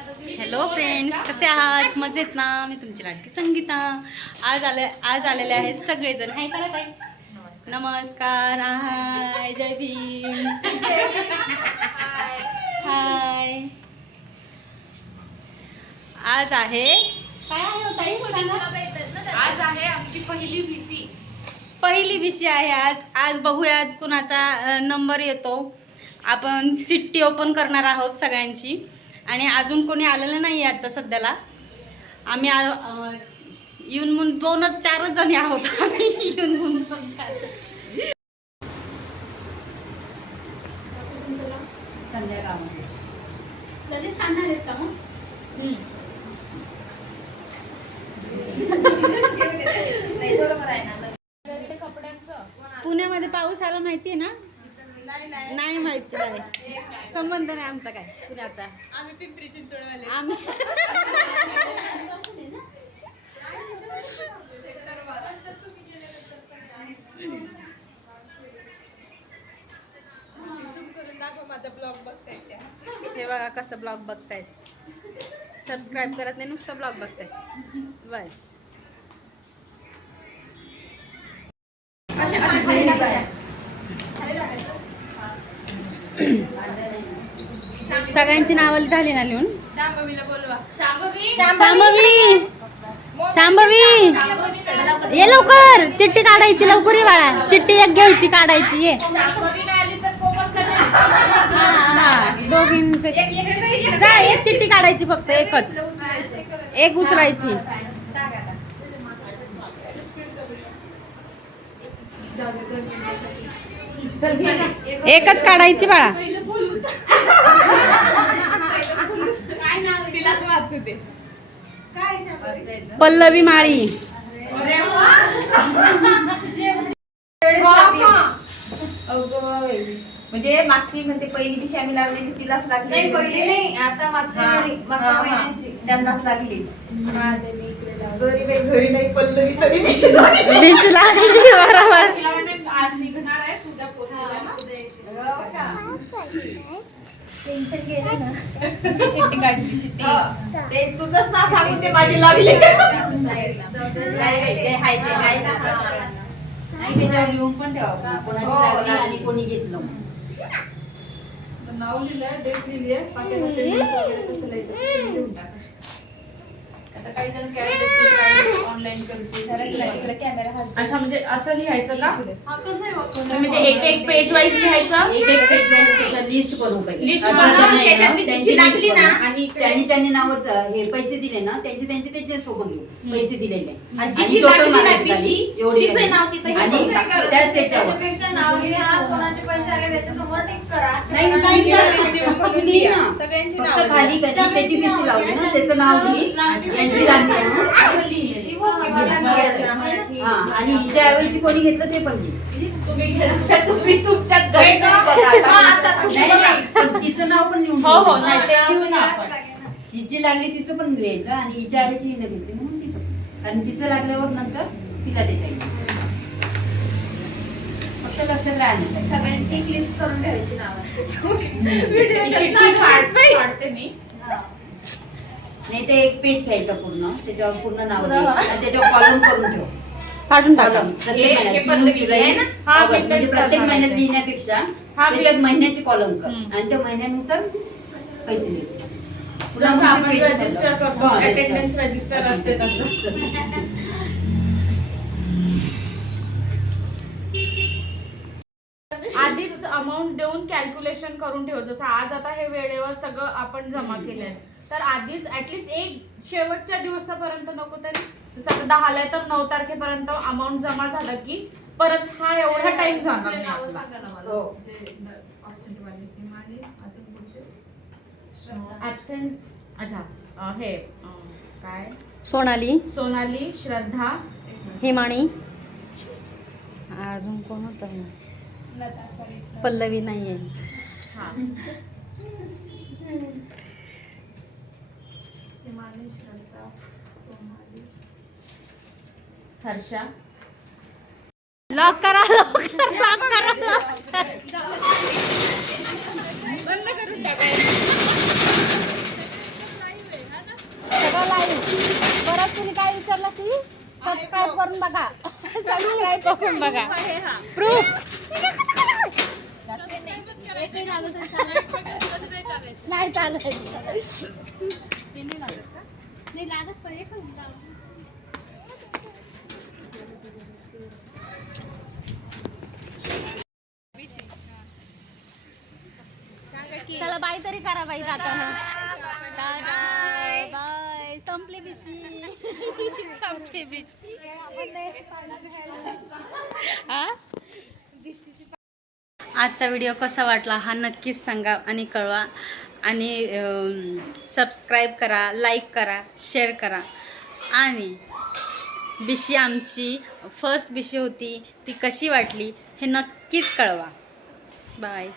Hello friends, कसे आहात? मजेत ना? मी तुमची लाडकी संगीता. आज आलेले आहेत सगळेजण. हाय करा ताई. नमस्कार. हाय, जय भीम. हाय. आज आहे काय आहे ताई? आज आहे आमची पहिली VC. पहिली विषय आहे आज बघूया आज कुणाचा नंबर येतो. आपण चिठ्ठी ओपन करणार आहोत सगळ्यांची. आणि अजून कोणी आलेलं नाही आहे आता सध्याला. आम्ही येऊन म्हणून 2-4 जणी आहोत. आम्ही येऊन म्हणून 4 संध्याकाळमध्ये लगेच काढणार आहेत का मग? पुण्यामध्ये पाऊस आला माहितीये ना? नाही माहिती नाही. संबंध नाही आमचा काय पुण्याचा. आम्ही पिंपरी चिंचवडवाले. आम्ही माझा ब्लॉग बघताय. हे बघा कसं ब्लॉग बघतायत. सबस्क्राईब करत नाही, नुसतं ब्लॉग बघतायत बस. सगळ्यांची नावं झाली ना लिहून? शांभवीला बोलवा. शांभवी ये लवकर. चिठ्ठी काढायची, लवकर ये बाळा. चिठ्ठी एक घ्यायची, काढायची. ये दोघींपैकी जा. एक चिठ्ठी काढायची, फक्त एकच. एक उचलायची. एकच काढायची बाळा. पल्लवी माळी. म्हणजे मागची म्हणते पहिली दिवशी आम्ही लावलेली तिलाच लागली. नाही पहिली नाही, आता मागच्या महिन्याची त्यांनाच लागली. घरी नाही पल्लवी तरी विश लागली बरोबर. आज निघणार आहे तुझ्या पोरीला. टेन्शन गेलं ना. चिठ्ठी काढली. चिठ्ठी ते तुझंच ना सांगू ते माझी लागली. त्याच्यावर लिहून पण ठेवा कोणाची लागली आणि कोणी घेतलं. नाव लिहिलंय, डेट लिहिली आहे, पाकिटात पेमेंट वगैरे कसं लिहायचं लिहून टाका. आता काही जण कॅश ऑनलाईन करते. कॅमेरा. अच्छा, म्हणजे असं लिहायचं का? हा कसं आहे बघ. म्हणजे एक पेज वाईज लिहायचं. एक पेज त्याच्यात लिस्ट करू पाहिजे. लिस्ट बनवून त्याच्यात मी तिची लागली ना. आणि ज्यांनी नाव हे पैसे दिले ना त्यांचे सोबत लिहू पैसे दिलेले. आणि जिची लागली ना पिशी, तिचं नाव तिथं आणि हे त्याच त्याच्यावर त्याच्यापेक्षा नाव लिहा, कोणाचे पैसे आले त्याच्यासमोर टिक करा. सगळ्यांची फक्त नाव खाली कधी त्याची पिसी लावली ना त्याचं नाव लिही. यांची लागली असं लिहिली. हा, आणि हिच्या ऐवजी कोणी घेतलं ते पण लिही. तुम्ही तुमच्यात घरी पण तिचं नाव पण लिहून हो हो ठेवायचं. नाही ते लिहू ना आपण. जिची लागली तिचं पण लिहायचं आणि हिच्या ऐवजी हिने घेतली म्हणून तिचं पण. कारण तिचं लागल्यावर नंतर तिला देता येईल. फक्त लक्षात राहिलं सगळ्यांची एक लिस्ट करून ठेवायची नावाची. चिठ्ठी काढते मी. नाही ते एक पेज घ्यायचं पूर्ण, त्याच्यावर पूर्ण नाव द्यायची आणि त्याच्यावर कॉलम करून ठेव. काढून टाका. हे पद्धतीचं आहे ना? हा, म्हणजे प्रत्येक महिन्यात लिहिण्यापेक्षा हा, त्याच्यात महिन्याची कॉलम कर आणि त्या महिन्यानुसार पैसे द्यायचे. जसं आपण रजिस्टर करतो, अटेंडन्स रजिस्टर असते तसं. आधीच अमाऊंट देऊन कॅल्क्युलेशन करून ठेव. जसं आज आता हे वेळेवर सगळं आपण जमा केलंय, तर आधीच ऍटलीस्ट एक शेवटच्या दिवसापर्यंत नको तरी जसं आता 10 ला तर 9 तारखेपर्यंत अमाऊंट जमा झालं की परत हा एवढा टाइम जाणार नाही आपला. ऍबसेंट. अच्छा, हे काय सोनाली, श्रद्धा, हिमाणी. अजून कोण होतं? पल्लवी नाहीये. हा, हर्षा. लॉक करा, लॉक करा. बंद करून टाकायचं. विचारलं की सबस्क्राईब करून बघा. सबस्क्राईब करून बघा. प्रूफ नाही चालायचं. नाही लागत पण चला बाय तरी करा बाई जाताना. Bye bye. संपली बिशी. संपली बिशी. हा आजचा व्हिडिओ कसा वाटला हा नक्कीच सांगा आणि कळवा. आणि सबस्क्राईब करा, लाईक करा, शेअर करा. आणि बिशी आमची फर्स्ट बिशी होती ती कशी वाटली हे नक्कीच कळवा. बाय.